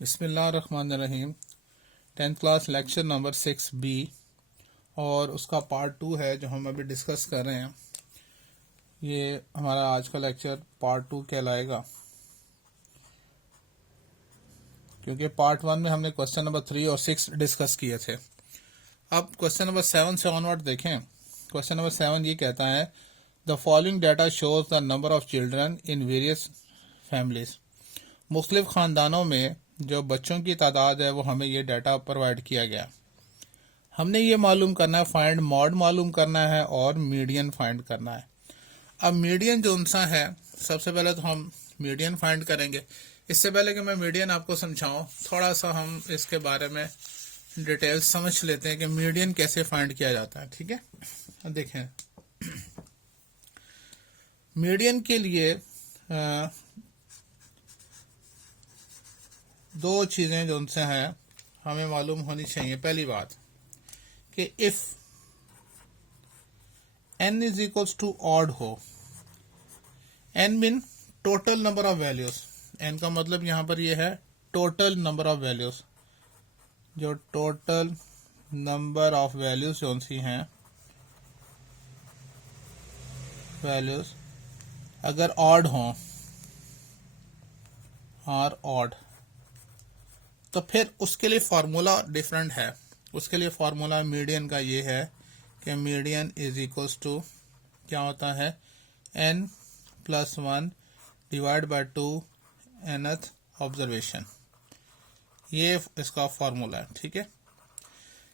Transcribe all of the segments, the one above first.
बिस्मिल्लाहिर्रहमानिर्रहीम। 10th class lecture number 6B और उसका पार्ट 2 है जो हम अभी डिस्कस कर रहे हैं। ये हमारा आज का लेक्चर पार्ट 2 कहलाएगा, क्योंकि पार्ट 1 में हमने क्वेश्चन नंबर 3 और 6 डिस्कस किए थे। अब क्वेश्चन नंबर 7 से ऑनवर्ड देखें। क्वेश्चन नंबर 7 ये कहता है, the following data shows the number of children in various families. मुख्तलिफ ख़ानदानों में जो बच्चों की तादाद है वो हमें ये डाटा प्रोवाइड किया गया। हमने ये मालूम करना है, फाइंड मॉड मालूम करना है और मीडियन फाइंड करना है। अब मीडियन जो सा है, सबसे पहले तो हम मीडियन फाइंड करेंगे। इससे पहले कि मैं मीडियन आपको समझाऊं, थोड़ा सा हम इसके बारे में डिटेल समझ लेते हैं कि मीडियन कैसे फाइंड किया जाता है। ठीक है, अब देखें मीडियन के लिए दो चीज़ें जो उनसे हैं हमें मालूम होनी चाहिए। पहली बात कि if n is equals to odd हो, n mean total number of values. n का मतलब यहाँ पर ये है टोटल नंबर ऑफ वैल्यूज। जो टोटल नंबर ऑफ वैल्यूज जो सी हैं वैल्यूज अगर ऑड हों और ऑड, तो फिर उसके लिए फार्मूला डिफरेंट है। उसके लिए फार्मूला मीडियन का ये है कि मीडियन इज इक्वल्स टू क्या होता है, n plus 1 divide by 2 nth observation. ये इसका फार्मूला है। ठीक है,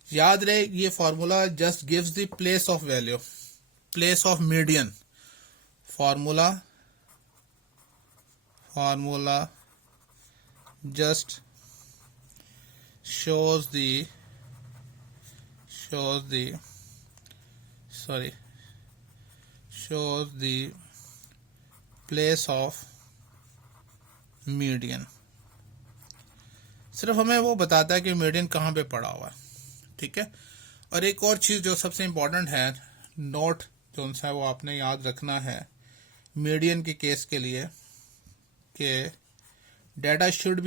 याद रहे ये formula just gives the place of value, place of median. Formula just shows the place of median. सिर्फ हमें वो बताता है कि मीडियन कहाँ पे पड़ा हुआ है। ठीक है, और एक और चीज़ जो सबसे इम्पोर्टेंट है, नोट जो सा है वो आपने याद रखना है मीडियन के केस के लिए कि data should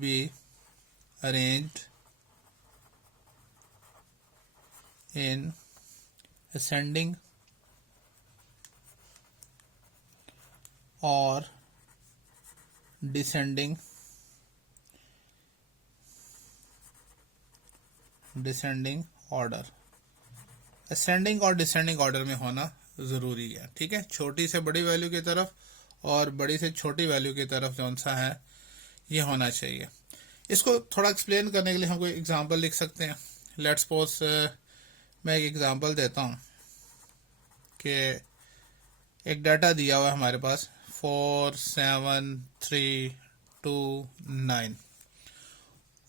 be arranged in ascending or descending order। Ascending और डिसेंडिंग ऑर्डर में होना ज़रूरी है। ठीक है, छोटी से बड़ी वैल्यू की तरफ और बड़ी से छोटी वैल्यू की तरफ जो सा है ये होना चाहिए। इसको थोड़ा एक्सप्लेन करने के लिए हम कोई एग्जांपल लिख सकते हैं। लेट्स सपोज मैं एक एग्जांपल देता हूँ कि एक डाटा दिया हुआ है हमारे पास 4 7 3 2 9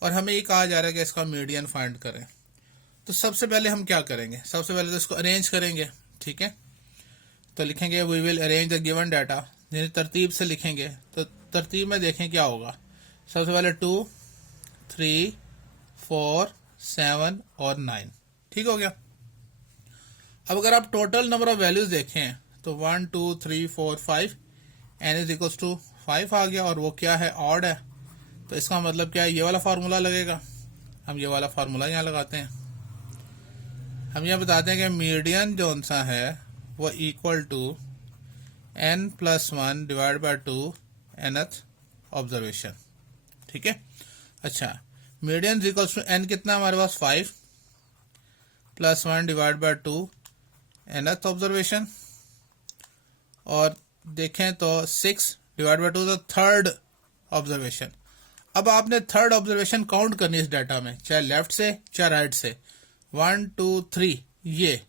और हमें ये कहा जा रहा है कि इसका मीडियन फाइंड करें। तो सबसे पहले हम क्या करेंगे, सबसे पहले तो इसको अरेंज करेंगे। ठीक है, तो लिखेंगे we will arrange the given data, यानी तरतीब से लिखेंगे। तो तरतीब में देखें क्या होगा, सबसे पहले 2 3 4 7 और 9। ठीक हो गया। अब अगर आप टोटल नंबर ऑफ वैल्यूज देखें तो 1 2 3 4 5 n इज इक्वल्स टू 5 आ गया और वो क्या है, ऑड है। तो इसका मतलब क्या है, ये वाला फार्मूला लगेगा। हम ये वाला फार्मूला यहाँ लगाते हैं। हम यह बताते हैं कि मीडियन जो सा है वो equal to n plus 1 divide by 2 nth observation. ठीक है, अच्छा मीडियन इक्वल्स टू n कितना हमारे पास 5 plus 1 divide by 2 nth observation, और देखें तो 6 divide by 2 the third observation. अब आपने थर्ड ऑब्जर्वेशन काउंट करनी है इस डाटा में, चाहे लेफ्ट से चाहे राइट से। 1 2 3 ये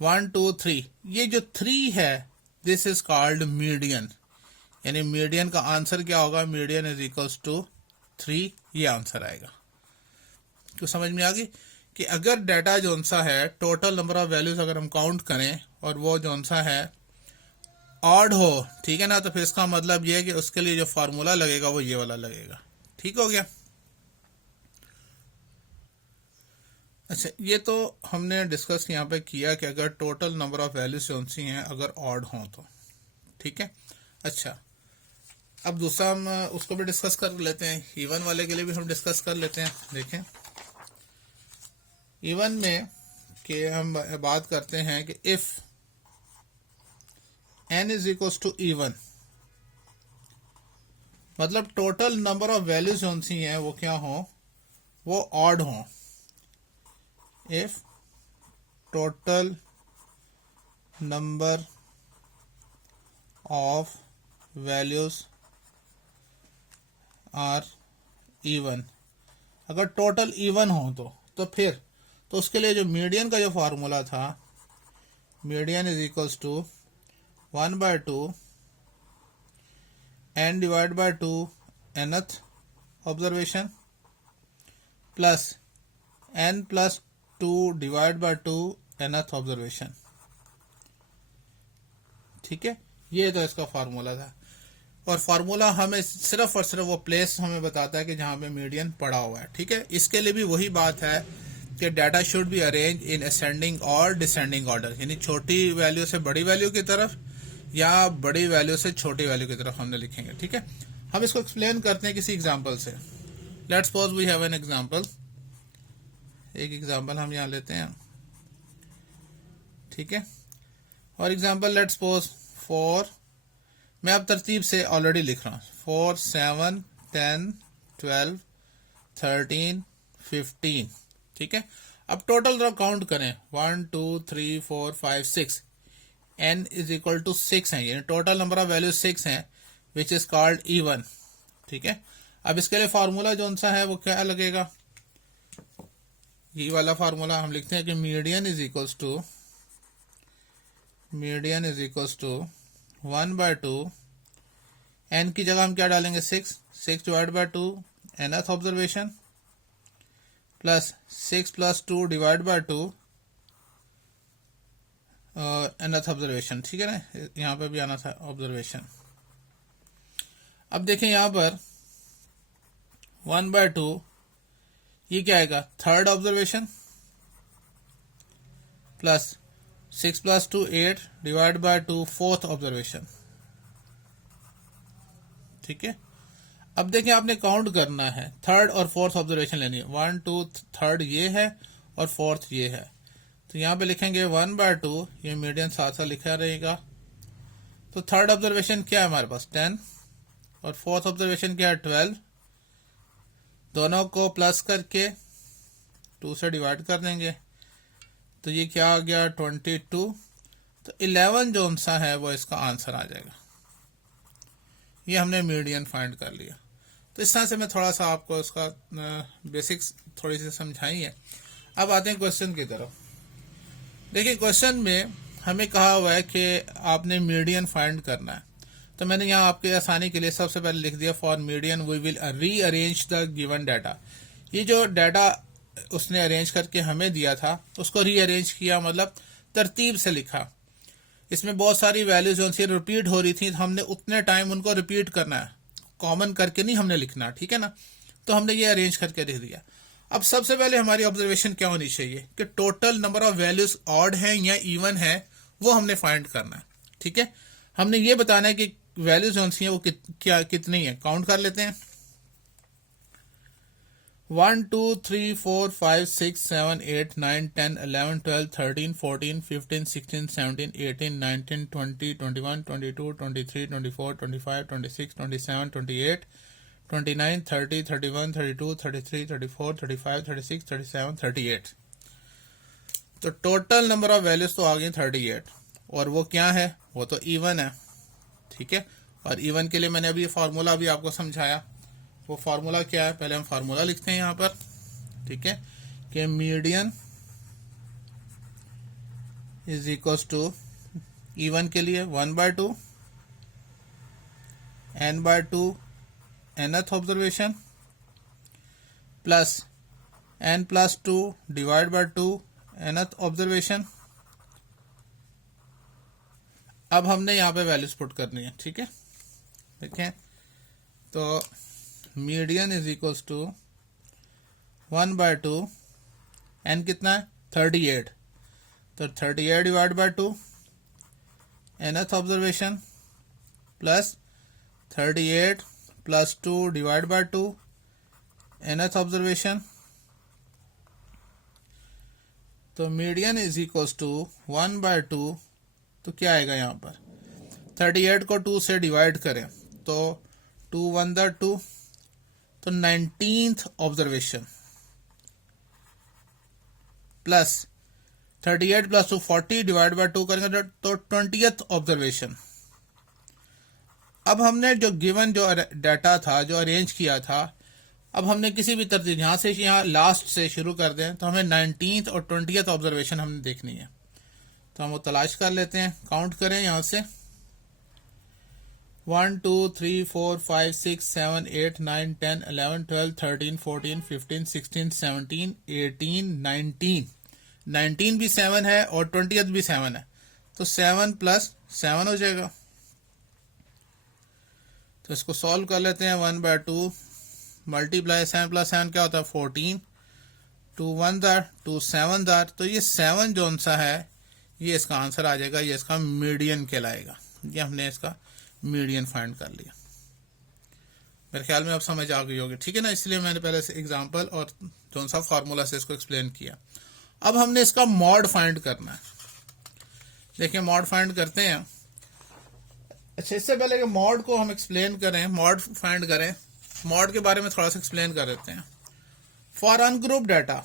1 2 3 ये जो 3 है दिस इज कॉल्ड मीडियन। यानी मीडियन का आंसर क्या होगा, मीडियन इज इक्वल्स टू 3, ये आंसर आएगा। तो समझ में आ गई कि अगर डाटा जो सा है टोटल नंबर ऑफ वैल्यूज अगर हम काउंट करें और वो जो सा है ऑड हो, ठीक है ना, तो फिर इसका मतलब ये है कि उसके लिए जो फार्मूला लगेगा वो ये वाला लगेगा। ठीक हो गया। अच्छा, ये तो हमने डिस्कस यहाँ पे किया कि अगर टोटल नंबर ऑफ वैल्यूज जो सी हैं अगर ऑड हों तो। ठीक है, अच्छा, अब दूसरा हम उसको भी डिस्कस कर लेते हैं, इवन वाले के लिए भी हम डिस्कस कर लेते हैं। देखें इवन में कि हम बात करते हैं कि if n is equals to even, मतलब टोटल नंबर ऑफ वैल्यूज कौन सी हैं वो क्या हो, वो ऑड हो। If total number of values are even, अगर टोटल इवन हो तो फिर तो उसके लिए जो मीडियन का जो फार्मूला था, median is equals to 1/2 n divide by 2 nth observation plus n plus 2 divide by 2 nth observation. ठीक है, ये तो इसका फार्मूला था। और फार्मूला हमें सिर्फ और सिर्फ वो प्लेस हमें बताता है कि जहां पे मीडियन पड़ा हुआ है। ठीक है, इसके लिए भी वही बात है कि data should be arrange in ascending और डिसेंडिंग ऑर्डर, यानी छोटी वैल्यू से बड़ी वैल्यू की तरफ या बड़ी वैल्यू से छोटी वैल्यू की तरफ हमने लिखेंगे। ठीक है, हम इसको एक्सप्लेन करते हैं किसी एग्जांपल से। Let's suppose we have an example, एक एग्जांपल हम यहां लेते हैं। ठीक है, और एग्जांपल लेट्स सपोज 4, मैं अब तरतीब से ऑलरेडी लिख रहा हूं, 4, 7, 10, 12, 13, 15। ठीक है, अब टोटल जरा काउंट करें, 1 2 3 4 5 6, n इज इक्वल टू 6 है, यानी टोटल नंबर ऑफ वैल्यू 6 है, विच इज कॉल्ड इवन। ठीक है, अब इसके लिए फार्मूला जो सा है वो क्या लगेगा, ये वाला फार्मूला हम लिखते हैं कि median is equals to 1/2, n की जगह हम क्या डालेंगे 6 divide by 2 nth observation plus 6 plus 2 divide by 2 nth observation. ठीक है ना, यहां पे भी आना था ऑब्जर्वेशन। अब देखें यहां पर 1/2 ये क्या आएगा, third observation plus 6 plus 2 8 divide by 2 fourth observation. ठीक है, अब देखिए आपने काउंट करना है, थर्ड और फोर्थ ऑब्जर्वेशन लेनी है। 1 2 थर्ड ये है और फोर्थ ये है, तो यहां पे लिखेंगे 1/2, ये मीडियन साथ साथ लिखा रहेगा। तो थर्ड ऑब्जर्वेशन क्या है हमारे पास 10 और फोर्थ ऑब्जर्वेशन क्या है 12, दोनों को प्लस करके 2 से डिवाइड कर देंगे, तो ये क्या आ गया 22, तो 11 जो सा है वो इसका आंसर आ जाएगा। ये हमने मीडियन फाइंड कर लिया। तो इस तरह से मैं थोड़ा सा आपको इसका बेसिक्स थोड़ी सी समझाई है। अब आते हैं क्वेश्चन की तरफ। देखिए क्वेश्चन में हमें कहा हुआ है कि आपने मीडियन फाइंड करना है, तो मैंने यहाँ आपके आसानी के लिए सबसे पहले लिख दिया, for median we will rearrange the given data. ये जो डाटा उसने अरेंज करके हमें दिया था उसको रीअरेंज किया, मतलब तरतीब से लिखा। इसमें बहुत सारी वैल्यूज जो सी रिपीट हो रही थी, हमने उतने टाइम उनको रिपीट करना है, कॉमन करके नहीं हमने लिखना। ठीक है ना, तो हमने ये अरेंज करके लिख दिया। अब सबसे पहले हमारी ऑब्जर्वेशन क्या होनी चाहिए कि total number of values odd है या इवन है, वो हमने फाइंड करना है। ठीक है, हमने ये बताना है कि वैल्यूज कौन सी हैं वो कितनी है। काउंट कर लेते हैं, 1 2 3 4 5 6 7 8 9 10 11 12 13 14 15 16 17 18 19 20 21 22 23 24 25 26 27 28 29 30 31 32 33 34 35 36 37 38। तो टोटल नंबर ऑफ वैल्यूज तो आ गई 38, और वो क्या है, वो तो इवन है। ठीक है, और इवन के लिए मैंने अभी फार्मूला भी आपको समझाया। वो फार्मूला क्या है, पहले हम फार्मूला लिखते हैं यहाँ पर। ठीक है, कि median is equal to even के लिए 1/2 n/2 nth observation plus n plus 2 divide by 2 nth observation. अब हमने यहाँ पे वैल्यूज पुट करनी है। ठीक है, देखें तो median is equals to 1/2 n कितना है 38, तो 38 divide by 2 nth observation plus 38 plus 2 divide by 2, nth observation. तो मीडियन इज इक्वल्स टू 1/2, तो क्या आएगा यहाँ पर 38 को 2 से डिवाइड करें तो 2 1 2, तो 19th observation plus 38 plus 2 40 divide by 2 करेंगे तो 20th ऑब्जर्वेशन। अब हमने जो गिवन जो डाटा था, जो अरेंज किया था, अब हमने किसी भी तरतीब यहां से यहाँ लास्ट से शुरू कर दें तो हमें 19th और 20th ऑब्जर्वेशन हमने देखनी है। तो हम वो तलाश कर लेते हैं, काउंट करें यहां से 1 2 3 4 5 6 7 8 9 10 11 12 13 14 15 16 17 18 19 भी 7 है और 20th भी 7 है, तो 7 प्लस 7 हो जाएगा। तो इसको सॉल्व कर लेते हैं। 1/2 मल्टीप्लाई 7 प्लस 7 क्या होता है 14, 2 1 2 7 तो ये 7 जो सा है ये इसका आंसर आ जाएगा, ये इसका मीडियन कहलाएगा। ये हमने इसका मीडियन फाइंड कर लिया। मेरे ख्याल में अब समझ आ गई होगी, ठीक है ना। इसलिए मैंने पहले से एग्जांपल और जो सा फार्मूला से इसको एक्सप्लेन किया। अब हमने इसका मॉड फाइंड करना है। देखिए मॉड फाइंड करते हैं। अच्छा, इससे पहले कि मॉड को हम एक्सप्लेन करें, मॉड फाइंड करें, मॉड के बारे में थोड़ा सा एक्सप्लेन कर देते हैं। फॉर अनग्रुप डाटा,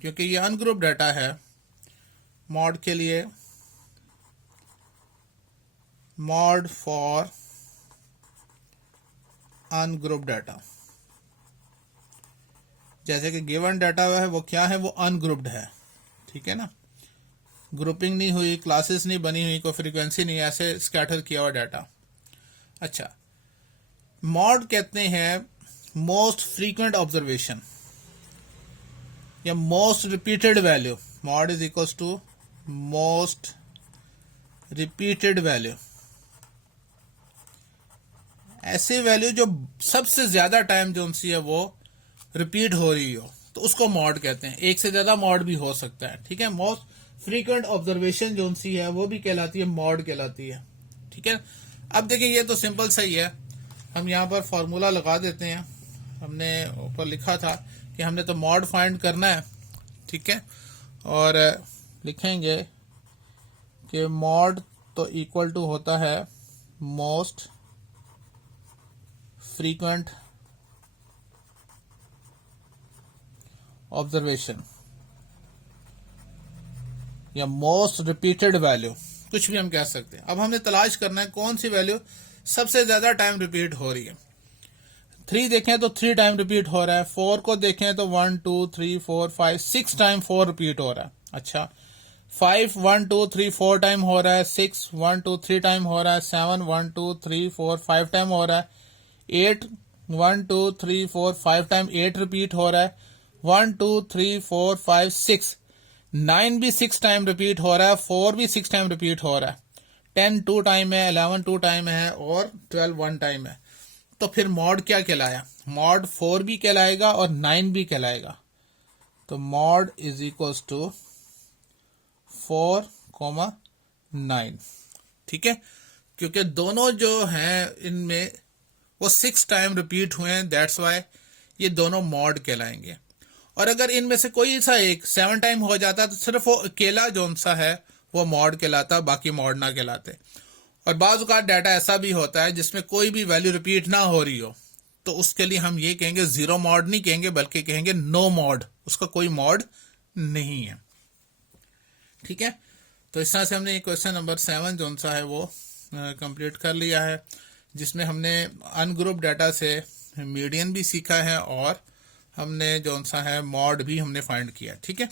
क्योंकि ये अनग्रुप डाटा है, मॉड के लिए मॉड फॉर अनग्रुप डाटा, जैसे कि गिवन डाटा है वो क्या है, वो अनग्रुप्ड है, ठीक है ना। ग्रुपिंग नहीं हुई, क्लासेस नहीं बनी हुई, कोई फ्रीक्वेंसी नहीं, ऐसे स्कैटर किया हुआ डाटा। अच्छा, मॉड कहते हैं मोस्ट फ्रीक्वेंट ऑब्जर्वेशन या most repeated value. Mode is equals to most repeated value, ऐसी वैल्यू जो सबसे ज्यादा टाइम जो सी है वो रिपीट हो रही हो, तो उसको मॉड कहते हैं। एक से ज्यादा मॉड भी हो सकता है, ठीक है। मोस्ट फ्रीक्वेंट ऑब्जर्वेशन जो सी है वो भी कहलाती है, मॉड कहलाती है, ठीक है। अब देखिए ये तो सिंपल सही है, हम यहाँ पर फॉर्मूला लगा देते हैं। हमने ऊपर लिखा था कि हमने तो मॉड फाइंड करना है, ठीक है, और लिखेंगे कि मॉड तो इक्वल टू होता है मोस्ट फ्रीक्वेंट ऑब्जर्वेशन या मोस्ट रिपीटेड वैल्यू, कुछ भी हम कह सकते हैं। अब हमने तलाश करना है कौन सी वैल्यू सबसे ज्यादा टाइम रिपीट हो रही है। 3 देखें तो 3 टाइम रिपीट हो रहा है, 4 को देखें तो 1 2 3 4 5 6 टाइम 4 रिपीट हो रहा है। अच्छा, 5 1 2 3 4 टाइम हो रहा है, 6 1 2 3 टाइम हो रहा है, 7 1 2 3 4 5 टाइम हो रहा है, 8 1 2 3 4 5 टाइम 8 रिपीट हो रहा है, 1 2 3 4 5 6 9 भी 6 टाइम रिपीट हो रहा है, 4 भी 6 टाइम रिपीट हो रहा है, 10 2 टाइम है, 11 2 टाइम है और 12 1 टाइम है। तो फिर मॉड क्या कहलाया, मॉड 4 भी कहलाएगा और 9 भी कहलाएगा। तो मॉड इज इक्वल्स टू 4,9, ठीक है, क्योंकि दोनों जो हैं इनमें वो 6 टाइम रिपीट हुए हैं, दैट्स वाई ये दोनों मॉड कहलाएंगे। और अगर इनमें से कोई सा एक 7 टाइम हो जाता तो सिर्फ वो अकेला जो सा है वो मॉड कहलाता, बाकी मॉड ना कहलाते। और बाज़ औक़ात डाटा ऐसा भी होता है जिसमें कोई भी वैल्यू रिपीट ना हो रही हो, तो उसके लिए हम ये कहेंगे जीरो मॉड नहीं कहेंगे, बल्कि कहेंगे नो मॉड, उसका कोई मॉड नहीं है, ठीक है। तो इस तरह से हमने क्वेश्चन नंबर 7 जो सा है वो कंप्लीट कर लिया है, जिसमें हमने अनग्रुप डाटा से मीडियन भी सीखा है और हमने जो सा है मॉड भी हमने फाइंड किया, ठीक है।